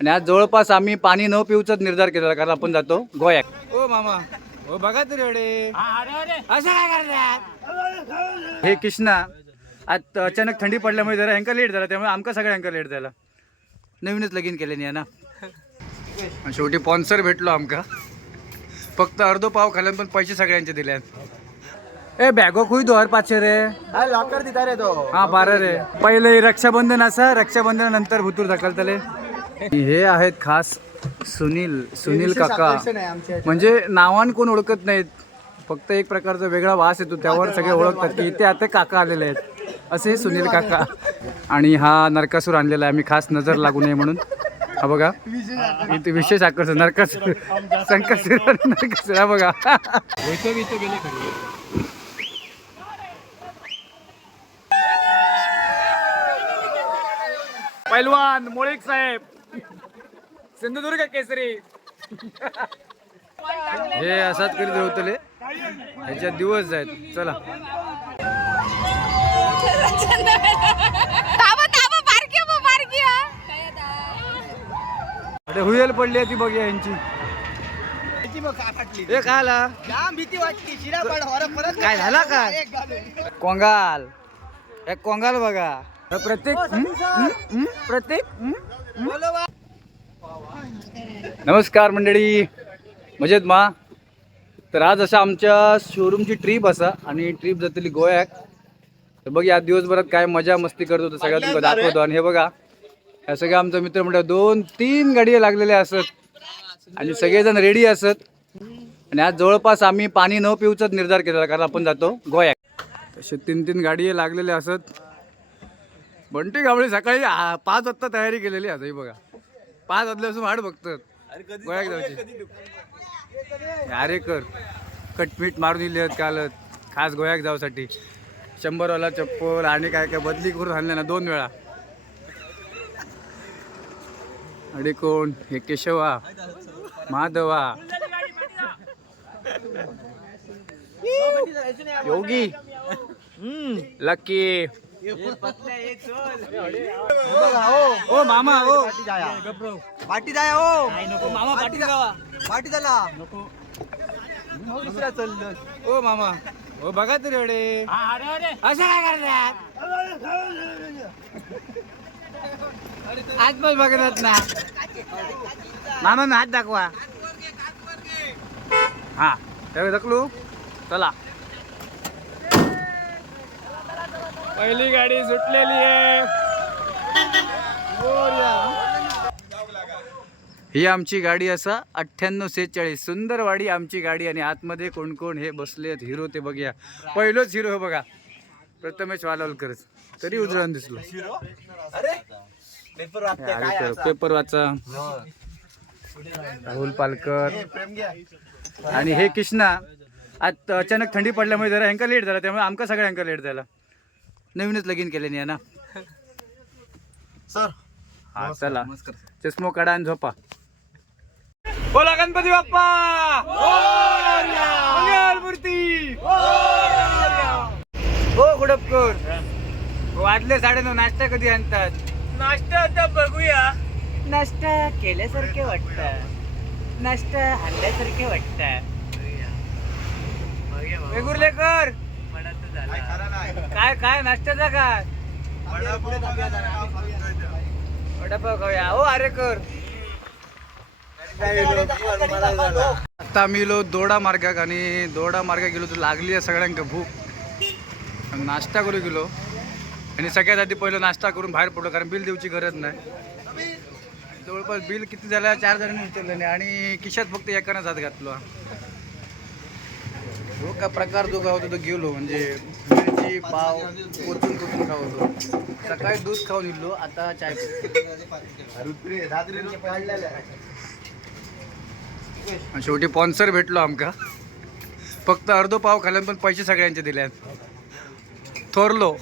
आणि आज जवळपास आम्ही पाणी न पिऊचाच निर्धार केला, कारण आपण जातो गोव्यात. ओ मामा, ओ बघा तरी एवढे असं काय करतात. हे कृष्णा आज अचानक थंडी पडल्यामुळे जरा हँका लेट झाला, त्यामुळे आमका सगळ्या हँका लेट झाला. नवीनच लगीन केले नाही ना. शेवटी स्पॉन्सर भेटलो आमका. फक्त अर्धो पाव खाल्यान पण पैसे सगळ्यांचे दिले. ए बॅगो खुई 2500 रे. लॉकर दिता रे तो. हा 12 रे. पहिले रक्षाबंधन असा, रक्षाबंधनानंतर भुतूर ढकलतले. हे आहेत खास सुनील काका. म्हणजे नावान कोण ओळखत नाहीत, फक्त एक प्रकारचा वेगळा वास येतो त्यावर सगळे ओळखतात की इथे आता काका आलेले आहेत, असे सुनील काका. आणि हा नरकासूर आणलेला आहे आम्ही खास नजर लागू नये म्हणून. हा बघा इथे विशेष आकर्षण नरकासूर, संकटसूर, नरकासूर. हा बघा. पैलवान मोळीक साहेब, सिंधुदुर्ग केसरी. हे असाच करीत होतले, ह्याच्यात दिवस आहेत. चला हुयल पडली ती बघूया यांची. हे काय आला, काय झाला काय कोंगाल. एक कोंगाल बघा प्रत्येक नमस्कार मंडळी, मजेत मा. तर आज अशा आमच्या शोरूमची ट्रीप असा, आणि ट्रीप जातली गोव्याक. तर बघ या दिवसभरात काय मजा मस्ती करतो तर सगळ्यात तुमका दाखवतो. आणि हे बघा या सगळ्या आमचा मित्र मंडळ 2-3 गाडी लागलेल्या असत आणि सगळेजण रेडी असत. आणि आज जवळपास आम्ही पाणी न पिऊचाच निर्धार केला, कारण आपण जातो गोव्याक. तसे 3-3 गाडी लागलेल्या असत. बंटी गावळे सकाळी 5 वाजता तयारी केलेली आहे. बघा 5 वाजल्यापासून वाट बघतात गोव्याक जायची. अरे कर कटपीट मारून दिली आहेत कालच खास गोव्याक जाऊसाठी. 100 वाला चप्पल आणि काय काय बदली करून आणले ना 2 वेळा. अडे कोण हे केशवा, माधवा, योगी, लकी. ओ मामा ओ पाटी जाया हो. मामा पाठी जावा. पाटी झाला. ओ मामा ओ बघा तरी एवढे असं काय करतात. आज पण बघतात ना. मामा हात दाखवा. हा त्यावेळी दाखलू. चला पहिली गाडी सुटलेली आहे. ही आमची गाडी असा 9846 सुंदरवाडी आमची गाडी. आणि आतमध्ये कोण कोण हे बसलेत हिरो ते बघूया. पहिलोच हिरो हे बघा प्रथमेश वालावलकर, तरी उजळून दिसलो. पेपर वाचा राहुल पालकर. आणि हे कृष्णा आज अचानक थंडी पडल्यामुळे जरा हँका लेट झाला, त्यामुळे आमका सगळ्या हँका लेट झाला. नवीनच लगीन केले नाही ना सर. हा चला चष्मो काढा आणि झोपा. बोला गणपती बाप्पा मूर्ती. हो गुडपकर वाजले 9:30. नाश्ता कधी आणतात. नाश्ता आता बघूया. नाश्ता केल्यासारखे वाटतं, नाश्ता हल्ल्यासारखे वाटतं. वेगुर्लेकर काय काय नाश्त्याचा काय वडापाव खाऊया. हो अरेकर. आता आम्ही गेलो दोडा मार्गाक, आणि दोडा मार्गाक गेलो तर लागली आहे सगळ्यांका भूक. नाश्ता करू गेलो, आणि सगळ्यात आधी पहिलं नाश्ता करून बाहेर पडलो, कारण बिल देऊची गरज नाही. जवळपास बिल किती झालं 4 जणांनी विचारलं नाही, आणि खिशात फक्त एकानंच हात घातलो. हो का प्रकार जो काय होतो तो गेलो, म्हणजे मिरची पाव कोचून खाऊ होतो. सकाळी दूध खाऊन गेलो, आता चाय. शेवटी स्पॉन्सर भेटलो आमका. फक्त अर्धो पाव खाल्यान पण पैसे सगळ्यांचे दिले. थोरलो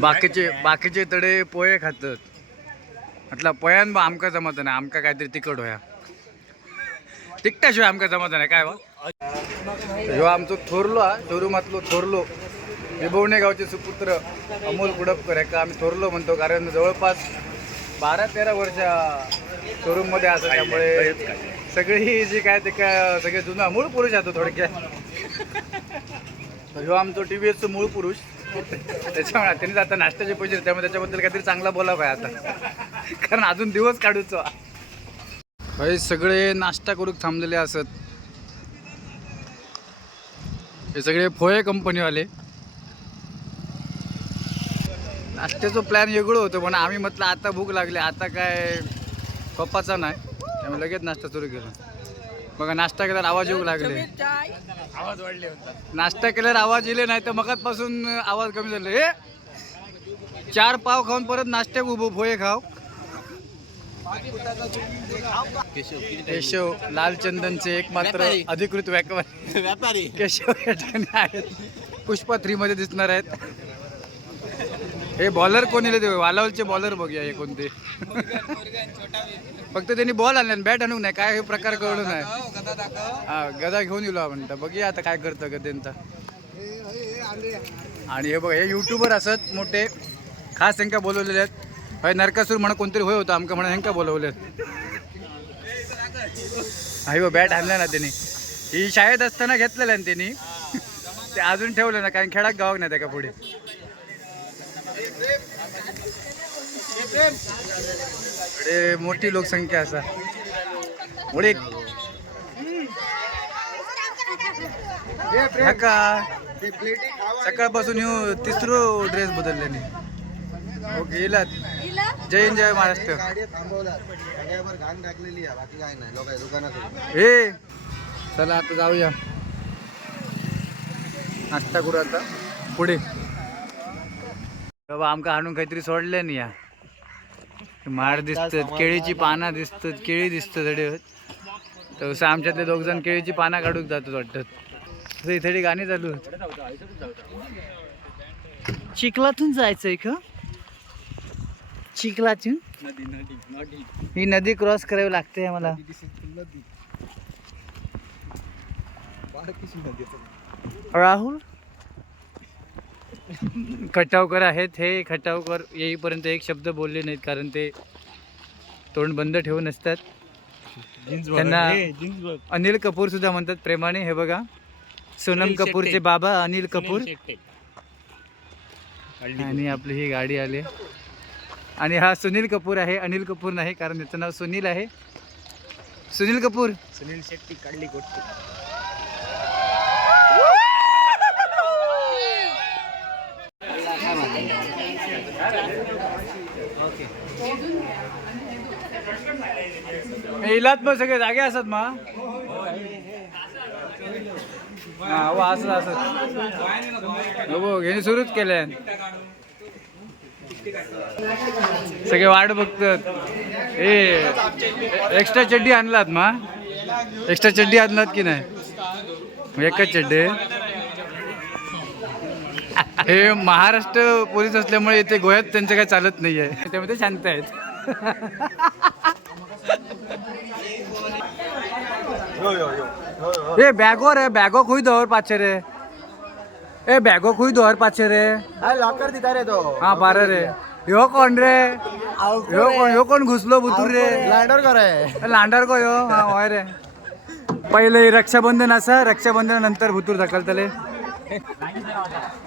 बाकीचे तडे पोहे खातात. म्हटलं पोह्यान बा आमका जमत नाही, आमका काहीतरी तिखट होया. तिकटाशिवाय आमका जमत नाही काय. ह्यो आमचो थोरलो हा शोरूमातलो थोरलो विभवणे गावचे सुपुत्र अमोल गुडपकर. का आम्ही थोरलो म्हणतो, कारण जवळपास 12-13 वर्ष शोरूम मध्ये असं, त्यामुळे सगळी जी काय ते काय सगळे जुना मूळ पुरुष आहे तो थोडक्यात. ह्यो आमचा TVS मूळ पुरुष, त्याच्यामुळे त्यांनी आता नाश्त्याचे पैसे दिले, त्यामुळे त्याच्याबद्दल काहीतरी चांगला बोलावं आहे आता, कारण अजून दिवस काढूचो. भाई सगळे नाश्ता करूक थांबलेले असत, हे सगळे फोये कंपनीवाले. नाश्त्याचं प्लॅन वेगळं होतं, पण आम्ही म्हटलं आता भूक लागली, आता काय पप्पाचा नाही, त्यामुळे लगेच नाश्ता सुरू केला. बघा नाश्ता केल्यावर आवाज येऊ लागले, आवाज वाढले होता. नाश्ता केल्यावर आवाज येले नाही तर मगाचपासून आवाज कमी झाले. हे 4 पाव खाऊन परत नाश्त्या उभं फोये खाव. केशव लालचंदनचे एकमात्र अधिकृत व्यापारी केशव या ठिकाणी आहेत. पुष्पा 3 मध्ये दिसणार आहेत. हे बॉलर कोणी ते वालावलचे बॉलर बघूया हे कोणते. फक्त त्यांनी बॉल आणले, बॅट आणूक नाही, काय हे प्रकार कळलं नाही. हा गदा घेऊन येलो म्हणता, बघूया आता काय करतं गद्यांचा. आणि हे बघ हे युट्यूबर असत मोठे, खास ह्यांका बोलवलेले आहेत. भाई नरकासूर म्हणा कोणतरी होय होतं आमका म्हणा, ह्यांका बोलवले. आई बा बॅट आणलं ना त्यांनी, ही शाळेत असताना घेतलेलं आहे त्यांनी, ते अजून ठेवलं ना, कारण खेळात गावाक नाही त्या का पुढे. मोठी लोकसंख्या असा मुळे सकाळपासून येऊ तिसरो ड्रेस बदलल्याने. ओके इलात. जय हिंद जय महाराष्ट्र. हे चला आता जाऊया नाश्ता करू आता पुढे. बाबा आमका हाणून काहीतरी सोडले नाही, या माड दिसतात, केळीची पानं दिसतात, केळी दिसतात थोडे. तसं आमच्यातले 2 जण केळीची पानं काढूक जातात वाटतात. इथे गाणी चालू चिखलातून जायचंय का? चिखलातून ही नदी क्रॉस करावी लागते मला. राहुल खटावकर आहेत, हे खटावकर येईपर्यंत एक शब्द बोलले नाहीत, कारण ते तोंड बंद ठेवून असतात. त्यांना अनिल कपूर सुद्धा म्हणतात प्रेमाने. हे बघा सोनम कपूरचे बाबा अनिल कपूर. आणि आपली ही गाडी आली, आणि हा सुनील कपूर आहे, अनिल कपूर नाही, कारण त्याचं नाव सुनील आहे. सुनील कपूर, सुनील शेट्टी काढली गोष्टी. इलात पण सगळे जागे असतात मा. हा व असं असत हो, घेणे सुरूच केले. सगळे वाट बघतात. हे एक्स्ट्रा चड्डी आणलात मा? एक्स्ट्रा चड्डी आणलात की नाही? एकच चड्डी. हे महाराष्ट्र पोलीस असल्यामुळे इथे गोव्यात त्यांचं काही चालत नाही आहे, त्यामध्ये शांत आहेत. ए बॅगो रे, बॅगो खुई दोर पाचशे रे. ए बॅगो खुई दोर पाचशे रे. लॉकर दिता रे तो. हा बारा रे. ह्यो कोण रे? ह्यो कोण घुसलो बुतूर रे? लांडर करे लांडर को ह्यो. हा होय रे. पहिले रक्षाबंधन असं, रक्षाबंधन नंतर भुतूर ढकलतले.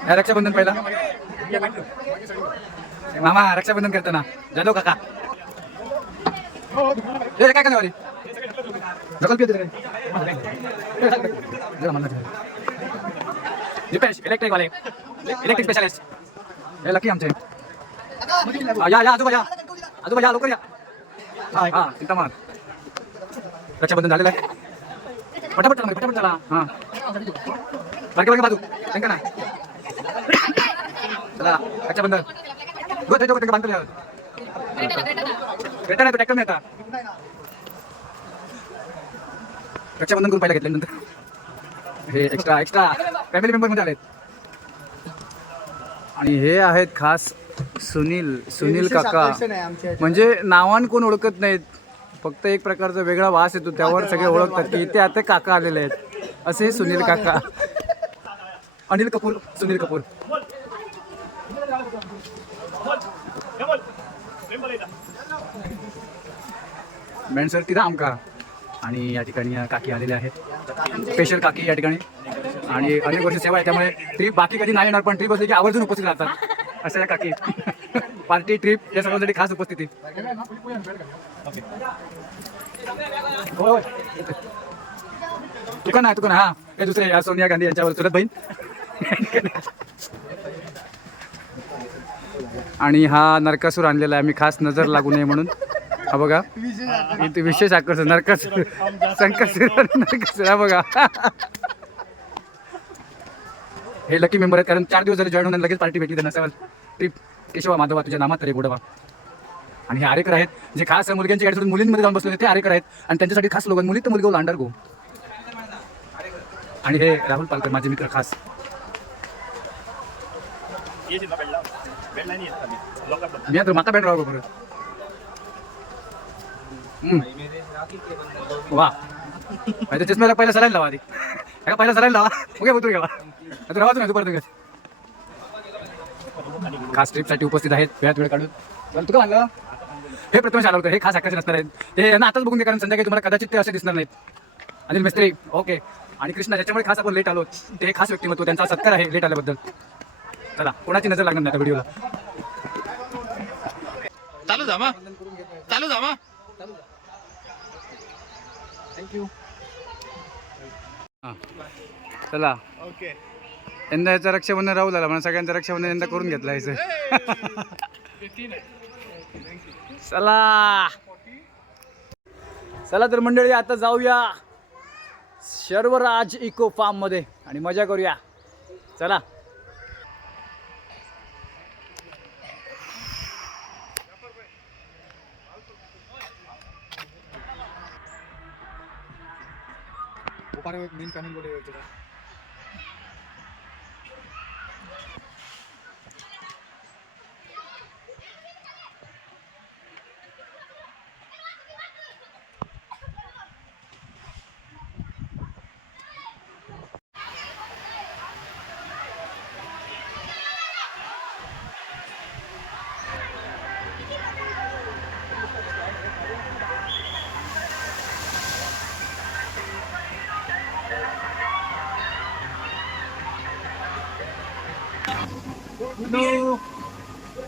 रक्षाबंधन पहिला मामा रक्षाबंधन करताना जाधव काका काय करणार ढकल पिते इलेक्ट्रिक वाले, इलेक्ट्रिक स्पेशलिस्ट हे लकी आमचे. या आजोबा या, आजोबा या लवकर या. हा चिंता मार. रक्षाबंधन झालेलं आहे. फटाफट चला. हा बारके बाजू त्यांका ना चला रक्षाबंधन बांधतो भेटा नाही तो ट्रॅक्टर नाही आता. रक्षाबंधन करून पहिला घेतल्यानंतर हे एक्स्ट्रा फॅमिली मेंबर मध्ये आलेत. आणि हे आहेत खास सुनील काका. म्हणजे नावान कोण ओळखत नाहीत, फक्त एक प्रकारचा वेगळा वास येतो, त्यावर सगळे ओळखतात की इथे आता काका आलेले आहेत. असे सुनील काका. अनिल कपूर, सुनील कपूर. मेंढसर तिथं आमका आणि या ठिकाणी या काकी आलेल्या आहेत स्पेशल काकी या ठिकाणी आणि अनेक वर्ष सेवा आहे त्यामुळे ट्रिप बाकी कधी नाही येणार पण ट्रिप असली की आवर्जून उपस्थित राहतात असं या काकी पार्टी ट्रिप या सर्वांसाठी खास उपस्थिती तुका ना हा हे दुसरे या सोनिया गांधी यांच्यावर चुलत बहीण आणि हा नरकासूर आणलेला आहे आम्ही खास नजर लागू नये म्हणून हा बघा इथे विशेष आकर्षण नरकासूर संकासूर नरकासूर हा बघा हे लकी मेंबर आहेत कारण 4 दिवस झाले जॉईन होऊन लगेच पार्टी भेटली त्यांना सवाल ट्रिप केशवा माधवा तुझ्या नामात रे गोडवा आणि हे आरेकर आहेत जे खास मुलग्यांची गाडी सोडून मुलींमध्ये जाऊन बसले ते आरेकर आहेत आणि त्यांच्यासाठी खास लोक मुली तर मुलगा लांडर गो आणि हे राहुल पालकर माझे मित्र खास मी आता माता बँड राहू बरोबर वा चष्म्याला पहिला सलाईन लावा आधी पहिला सलाईन लावा ओके उतरू घ्यावा आता राहा तुम्ही परत खास ट्रिपसाठी उपस्थित आहेत वेळात वेळ काढून तुला म्हणलं हे प्रथम आलं होतं हे खास हक्काचे नसणार आहेत हे यांना आताच बघून घे कारण संध्याकाळी तुम्हाला कदाचित ते असे दिसणार नाहीत अनिल मिस्त्री ओके आणि कृष्णा ज्याच्यामुळे खास आपण लेट आलो ते खास व्यक्तिमत्व त्यांचा सत्कार आहे लेट आल्याबद्दल चला कोणाची नजर लागणार नाही व्हिडिओला चालू जा थँक्यू हां चला ओके यंदा याचा रक्षाबंधन राहू झाला म्हणून सगळ्यांचं रक्षाबंधन यंदा करून घेतला याचं चला तर मंडळी आता जाऊया शर्वराज इको फार्म मध्ये आणि मजा करूया चला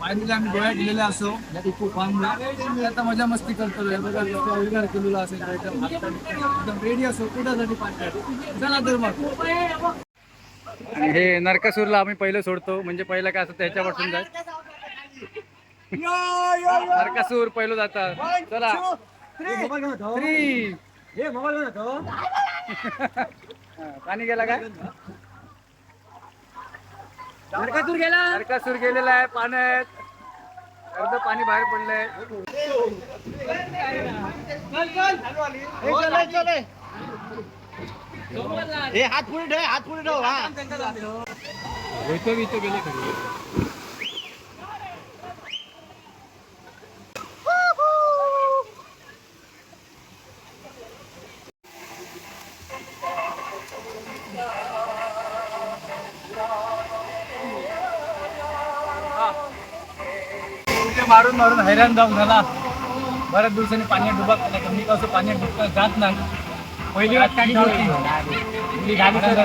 फायनली आम्ही गोव्यात गेलेले असो या इको फार्मला आता मजा मस्ती करतो केलेला असेल एकदम रेडी असो कुठासाठी चला तर मग आणि हे नरकासूरला आम्ही पहिलं सोडतो म्हणजे पहिलं काय असतं त्याच्यापासून जाय नरकासूर पहिलं जातात चला 3 पाणी गेला काय नरकासूर गेलेला आहे पाण्यात अर्ध पाणी बाहेर पडलंय हात पुढे ठेव हा गेले खरी मारून मारून हैराण जाऊन झाला बऱ्याच दिवसांनी पाण्यात डुबा केला मी कसं पाण्यात डुबता जात नाही पहिली वाट काढली होती गाडी मतलब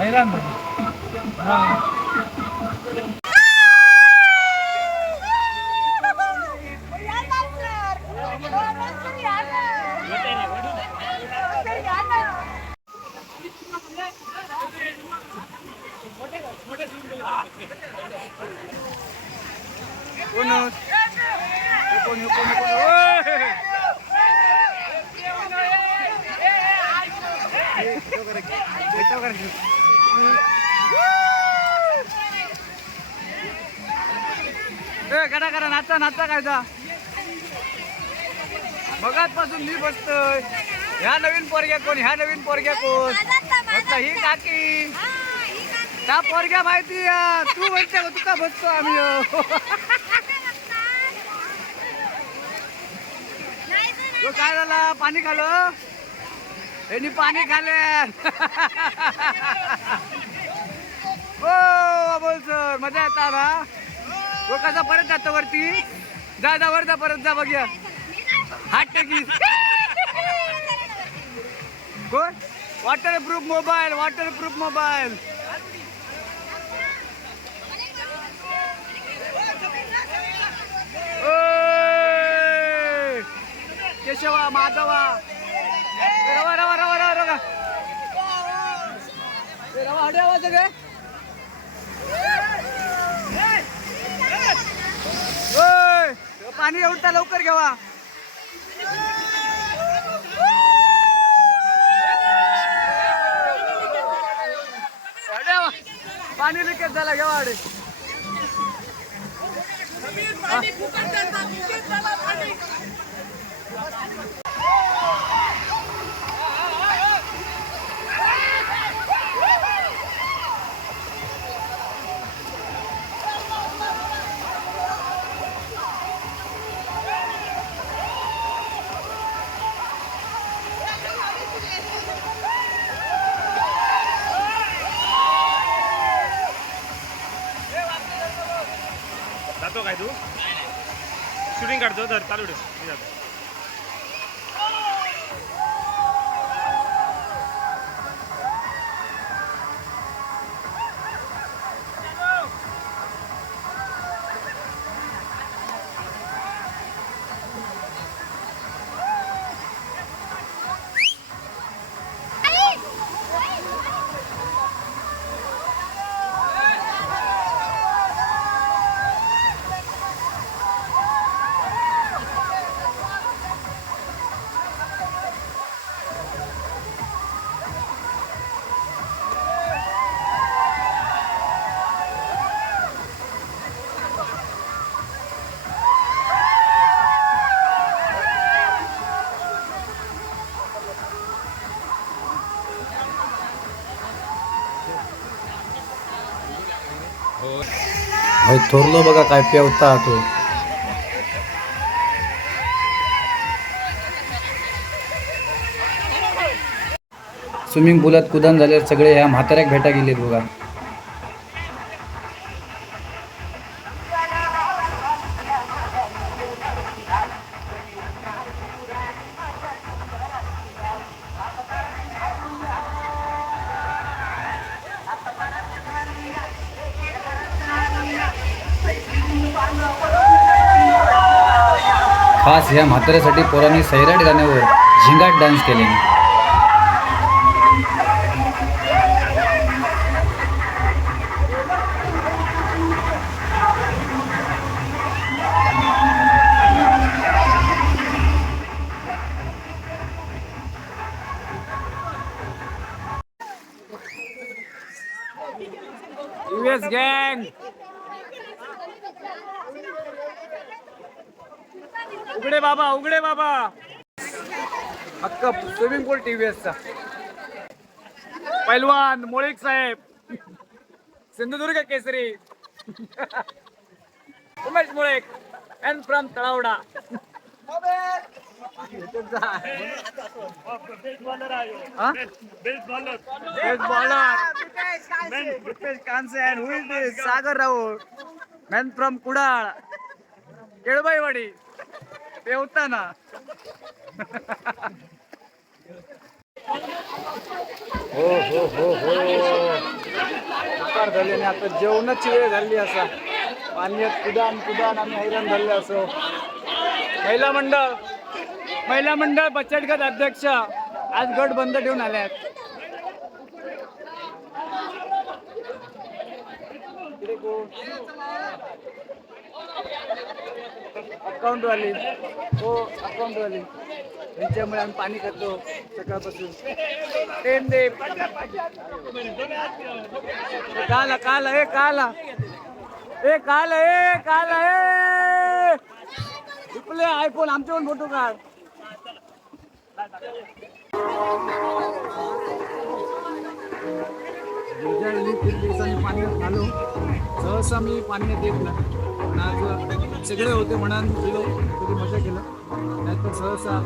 हैराण करा करा नाचा नाचा कायदा बघात पासून मी बसतोय ह्या नवीन पोरग्या कोण ह्या नवीन पोरग्या कोण बसता ही काकी त्या पोरग्या माहिती तू म्हणते तुका बसतो आम्ही काय झालं पाणी खालं यांनी पाणी खाले हो बोल सर मजा येता ना वो कसा परत जातो वरती जा वर जा परत जा बघूया हात टेकी कोण वॉटरप्रूफ मोबाईल वॉटरप्रूफ मोबाईल केशवा माधवा रवा रवा रवा रवा रवा रवा हडे आवाज गे पाणी उडता लवकर घेवा पाणी लिकेज झाला घेवा अडे जातो काय तू शूटिंग काढतो तर चालू ठेव मी जातो थोरलो बघा काय पेवता तो स्विमिंग पूलात कुदान झाल्यावर सगळे ह्या म्हाताऱ्याक भेटा गेलेत बघा खास ह्या म्हाताऱ्यासाठी पोरांनी सैराट गाण्यावर झिंगाट डान्स केले यूएस गँग उघडे बाबा हक्क स्विमिंग पूल टीव्हीएसचा पैलवान मोळीक साहेब Sindhudurg Kesari Umesh Molik and from Talawada Sagar Raul man from Kudal Kelbaiwadi पेवताना हो हो हो हो दुपार झाली आणि आता जेवणाची वेळ झाली असा पाण्यात कुदान आम्ही हैराण झाले असो महिला मंडळ बचत गट अध्यक्ष आज गट बंद ठेवून आल्यात अकाउंट वाली हो अकाउंट वाली त्यांच्यामुळे आम्ही पाणी खातो सकाळपासून ट्रेन दे काल दुपले आयफोन आमचे पण फोटो काढ तीन दिवसांनी पाण्यात आलो सहसा मी पाण्यात येत नाही पण आज सगळे होते म्हणून गेलो तरी मजा केलं नाहीतर सहसा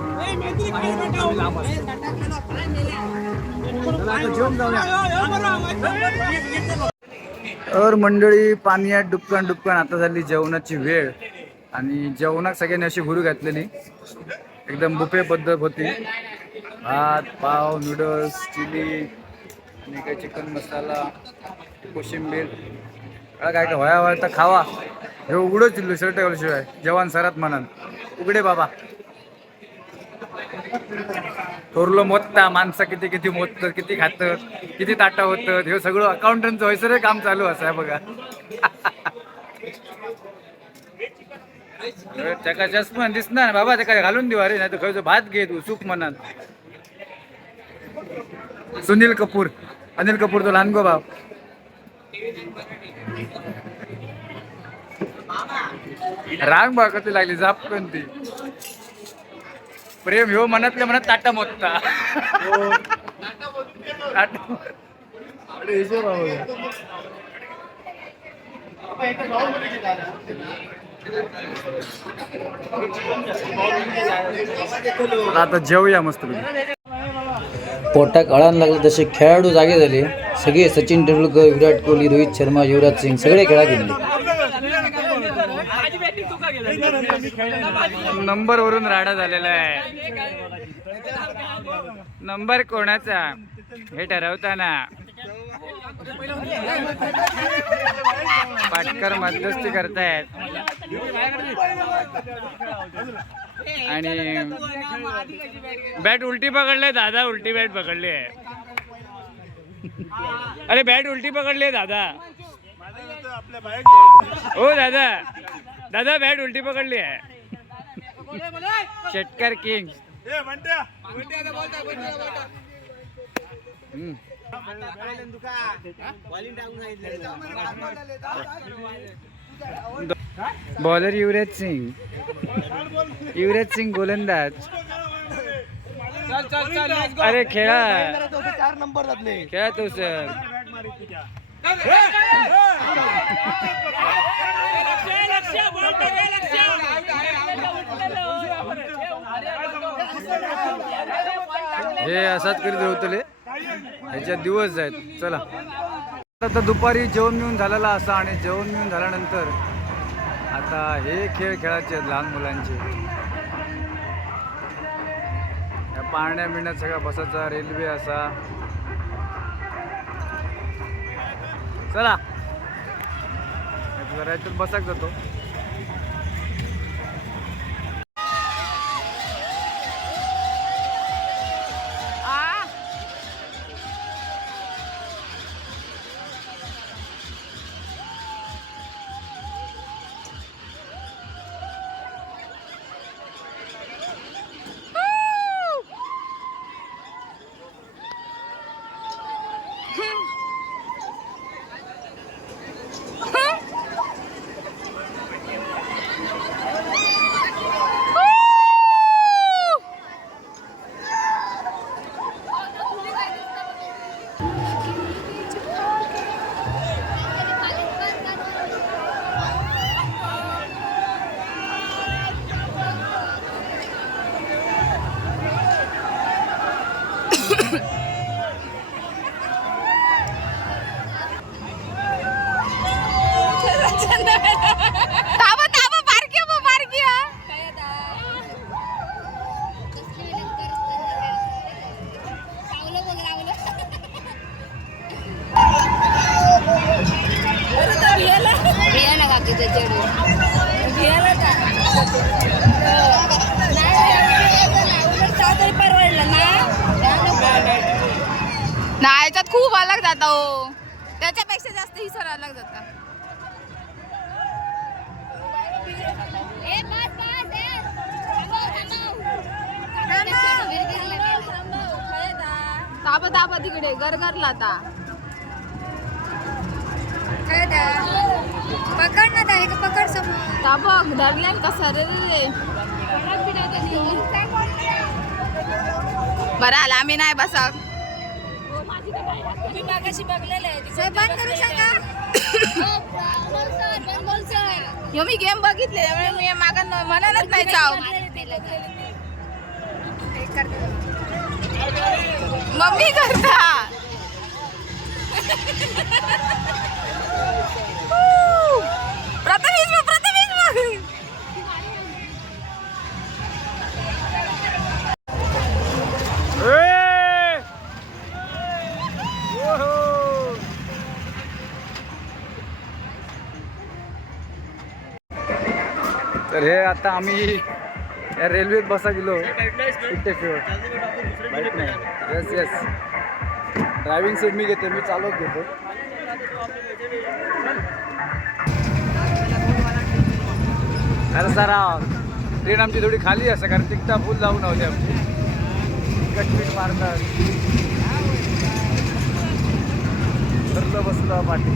आम्ही लांब असतो आता जेवण जाऊया तर मंडळी पाण्यात डुबकण आता झाली जेवणाची वेळ आणि जेवणात सगळ्यांनी अशी घुरू घातलेली एकदम बुफे पद्धत होती. भात, पाव, नूडल्स, चिली आणि काही चिकन मसाला, कोशिंबीर, काय काय व्हाया व्हाय तर खावा. हे उघडं चिल्लू शर्ट शिवाय जेवण सरात म्हणान उघडे बाबा. थोरलो मोजता माणसं किती किती मोजतात, किती खातात, किती ताटा होतं, हे सगळं अकाउंटंटचं व्हायचं काम चालू असं आहे बघा. त्याका चष्मा दिसणार बाबा, त्याका घालून देऊ अरे, नाही तर खायचं भात घे तू सुख म्हणाल. सुनील कपूर, अनिल कपूर तो लहान गो भाव. रांग बा कधी लागली जाप कोणती. प्रेम ह्यो मनातल्या मनात ताटा मोजता. आता जेवूया मस्त. पोटाक अळान लागले तसे खेळाडू जागे झाले. सगळे सचिन तेंडुलकर, विराट कोहली, रोहित शर्मा, युवराज सिंग सगळे खेळा गेले. नंबर वरून राडा झालेला आहे. नंबर कोणाचा हे ठरवताना पाटकर मध्यस्थी करतायत आणि बॅट उलटी पकडले दादा, उलटी बॅट पकडली आहे. अरे बॅट उलटी पकडली आहे दादा. हो दादा, दादा बॅट उलटी पकडली आहे. शेटकर किंग. बॉलर युवराज सिंग, युवराज सिंग गोलंदाज. अरे खेळा, 4 नंबर जातले. खेळा तो सर. हे असाच करीत होतले, ह्याच्यात दिवस आहेत. चला आता दुपारी जेवण मिळून झालेला असा, आणि जेवण मिळून झाल्यानंतर आता हे खेळ खेळायचे आहेत लहान मुलांचे. या पाळण्या बिळण्यात सगळा बसायचा, रेल्वे असा. चला जरा याच्यात बसाक जातो. नाही याच्यात खूप अलग जाता हो, त्याच्यापेक्षा जास्त ही सर अलग जाता. ताबा ताबा तिकडे गरगरला आता. पकड ना ताई, पकड समोर. ताबा धरल्या कसा रे रे. बरं आला, आम्ही नाही बसा. बंद करू शका. ह्यो मी गेम बघितले त्यामुळे मी मागं म्हणालच नाही जाऊ. मम्मी करता. प्रथमेश तर हे आता आम्ही या रेल्वेत बसा गेलो माहित नाही. येस येस ड्रायव्हिंग सीट मी घेतो, मी चालवत घेतो. अरे सरा ट्रेन आमची थोडी खाली असं कारण तिकटा फुल जाऊन नव्हती आमची कटपीट मारतात. सरलं बसलं पाठी.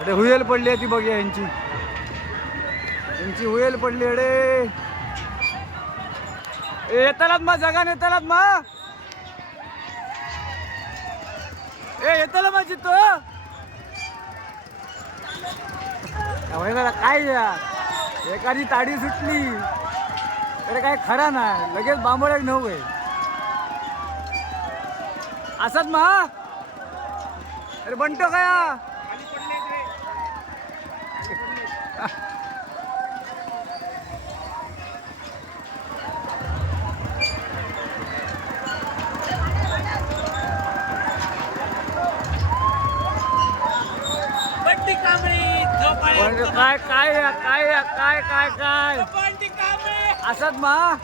अरे हुयेल पडली आहे ती बघ यांची हुयेल पडली. अरे येतालात मा जगान येतालात मा येताला माझी तो काय यार एखादी ताडी सुटली अरे काय खरा नाही लगेच बांबळ नव्हे असंच मा. अरे बनतो काय काय काय काय काय काय काय असंच मा.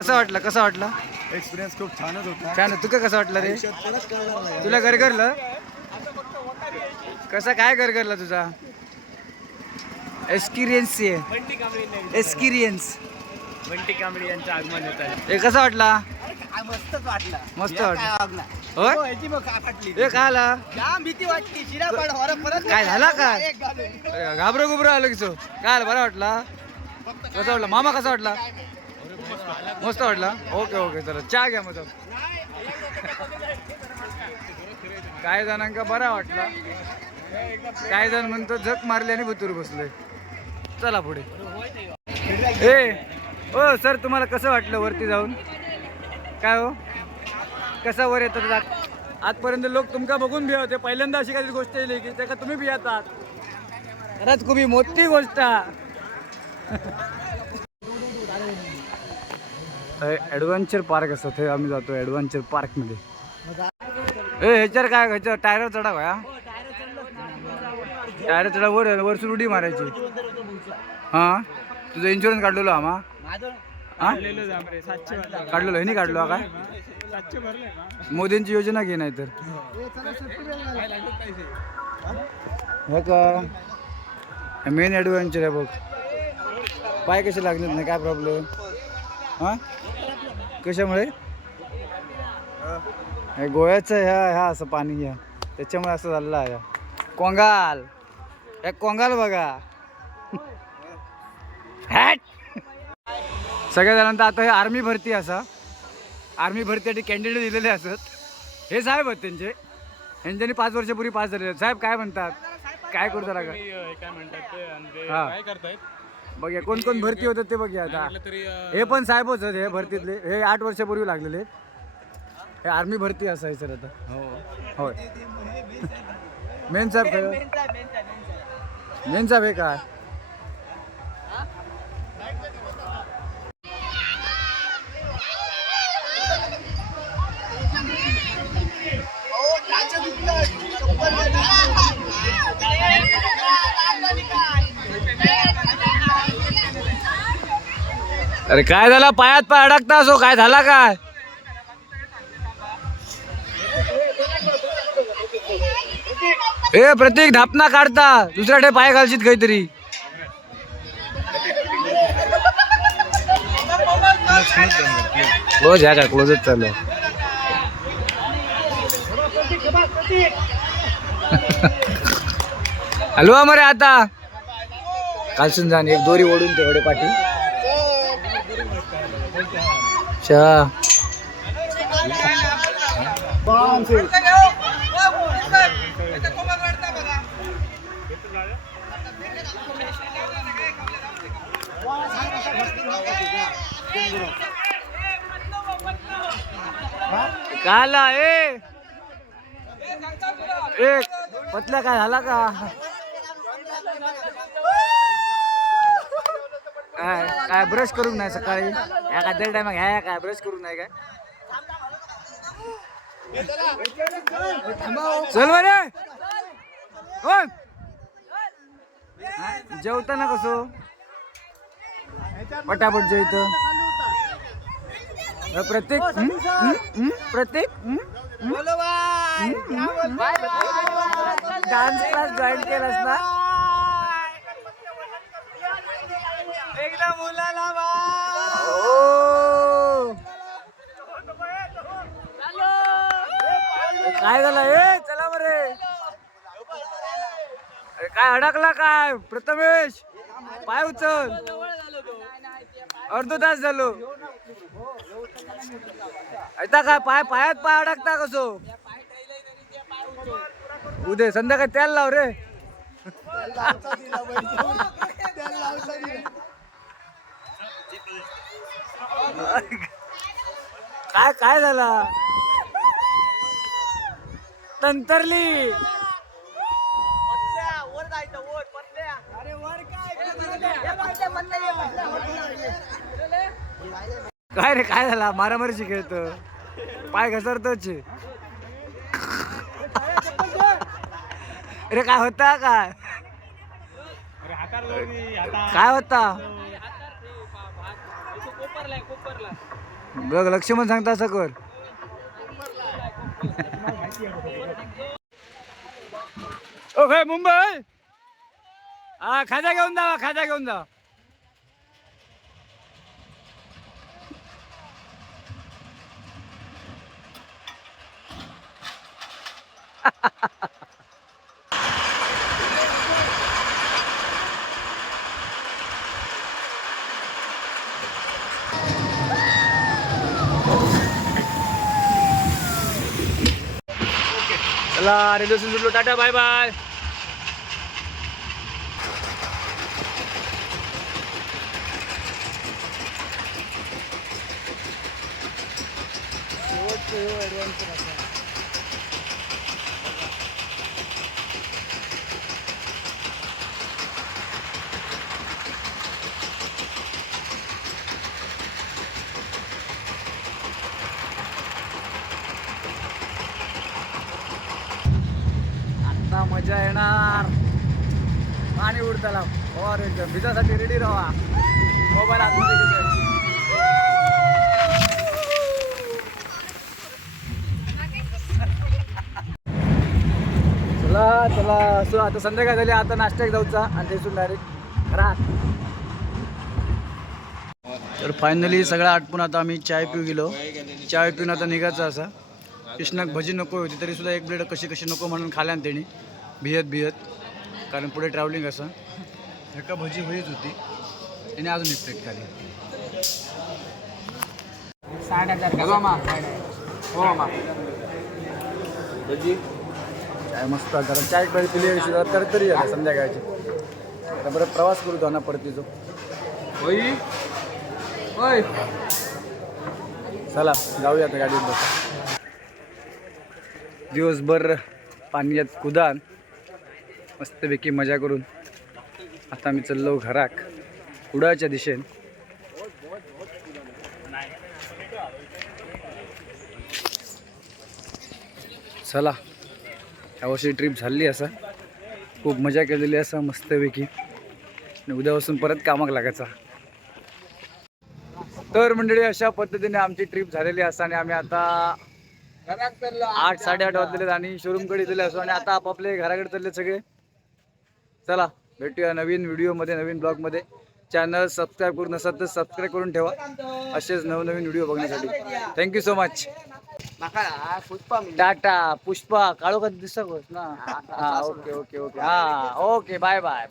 कसं वाटलं एक्सपिरियन्स खूप छानच होता. काय ना तुका कसं वाटलं रे तुला गरगरलं कसं काय गरगरलं तुझा एक्सपिरियन्स एक्सपिरियन्स. बंटी कांबळे यांचं आगमन होत आहे. हे कसं वाटला मस्तच वाटला. मस्त वाटलं हो, होय याची बघ काय फाटली. हे काय आला जाम भीती वाटली. शिरा पड वर परत काय झाला काय एक घालून. अरे, घाबरं गुबरं आलं की तो काय आलं बरा वाटला कसा वाटला मामा कसा वाटला मस्त वाटला. ओके ओके चला चहा घ्या मग. काय जणांका बरा वाटला काय जण म्हणतो झक मारले आणि भुतूर बसले. चला पुढे. ए ओ सर तुम्हाला कसं वाटलं वरती जाऊन काय हो कसा वर येतात आजपर्यंत लोक तुमका बघून भी होते पहिल्यांदा अशी काहीतरी गोष्ट येईल की त्या तुम्ही भी येतात खरंच खूप मोठी गोष्ट. ॲडव्हेंचर पार्क असतं ते आम्ही जातो ॲडव्हेंचर पार्कमध्ये. ह्याच्यावर काय ह्याच्यावर टायर चढा का टायर चढा वरसून उडी मारायची. हां तुझं इन्शुरन्स काढलेलो आम्हा हां काढलेलो ह्यानी काढलो काय मोदींची योजना घे नाही तर हे का मेन ॲडव्हेंचर आहे बघ. पाय कसे लागलेत नाही काय प्रॉब्लेम हां कशामुळे हे गोव्याचं ह्या असं पाणी या त्याच्यामुळे असं झालेलं आहे. कोंगाल एक कोंगाल बघा हॅट. सगळ्या जणांना आता हे आर्मी भरती असा आर्मी भरतीसाठी कॅन्डिडेट दिलेले असत. हे साहेब आहेत त्यांचे यांच्यानी 5 वर्षापूर्वी पास झालेले. साहेब काय म्हणतात काय करतो का काय म्हणतात हां काय करतायत बघा कोण कोण भरती होतात ते बघूया आता. हे पण साहेबच आहेत हे भरतीतले हे 8 वर्षापूर्वी लागलेले. हे आर्मी भरती असायचं सर आता होय. मेन साहेब मेन साहेब हे काय अरे काय झाला पायात पाय अडकता असो काय झाला काय ए प्रतीक धापना काढता दुसऱ्याकडे पाय घालशीत काहीतरी. क्लोज ह्या का क्लोजच चालू हलवा मरे आता कालसून जाण एक दोरी ओढून तेवढे पाठी चा काला एक पतल्या काय झाला का काय ब्रश करून नाही सकाळी या काय दर टाइम घ्या काय ब्रश करून नाही काय चल बरे जेवताना कसो पटापट जेवतो प्रत्येक प्रत्येक डान्स क्लास जॉईन केलास ना एकदा मुलाला काय झालं ए चला बरे काय अडकला काय प्रथमेश पाय उचल अर्ध तास झालो ऐता काय पायात पाय अडकता कसो उद्या संध्याकाळी तेल लाव रे काय काय झाला तंतरली काय रे काय झाला मारामारीची खेळतो पाय घसरतोच अरे काय होता काय काय होता बघ लक्ष्मण सांगता असं कर ओके मुंबई हा खाजा घेऊन जा चला railway station tata bye bye आता मजा येणार पाणी उडताला और एकदम भिजासाठी रेडी राहा मोबाईल आतमध्ये घेऊन. चला सो आता संध्याकाळ झाली आता नाश्त्याक जाऊचा आणि तेसून डायरेक्ट घरात. तर फायनली सगळं आटपून आता आम्ही चाय पिऊ गेलो. चाय पिऊन आता निघायचं असा कृष्णाक भजी नको होती तरी सुद्धा एक प्लेट कशी नको म्हणून खाल्यान त्यांनी भियत कारण पुढे ट्रॅव्हलिंग असं एका भजी होईच होती त्याने अजून एक प्लेट खाली. 6000 भजी चाय मस्त जरा चाय पिली जरा तरतरी आहे संध्याकाळची. आता बरं प्रवास करू जाणार परतीचो होय चला जाऊया आता गाडीत बस. दिवसभर पाण्यात कुदान मस्तपैकी मजा करून आता मी चाललो घराक कुडाच्या दिशेन. चला यावर्षी ट्रिप झाली असा खूप मजा केलेली असा मस्तपैकी आणि उद्यापासून परत कामाक लागायचा. तर मंडळी अशा पद्धतीने आमची ट्रिप झालेली असा आणि आम्ही आता 8-8:30 वाजलेले आणि शोरूमकडे गेले असो आणि आता आपापले घराकडे चालले सगळे. चला भेटूया नवीन व्हिडिओमध्ये नवीन ब्लॉगमध्ये. चॅनल सबस्क्राईब करून नसत तर सबस्क्राईब करून ठेवा असेच नवनवीन व्हिडिओ बघण्यासाठी. Thank you so much. Tata Pushpa काळो का दिसत ना. हा ओके हा ओके बाय बाय.